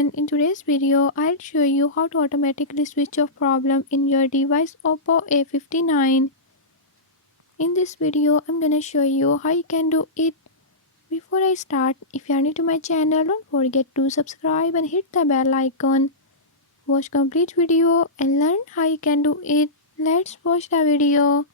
everyone, in today's video I'll show you how to automatically switch off problem in your device Oppo A59. In this video I'm gonna show you how you can do it. Before I start, if you are new to my channel, don't forget to subscribe and hit the bell icon. Watch complete video and learn how you can do it. Let's watch the video.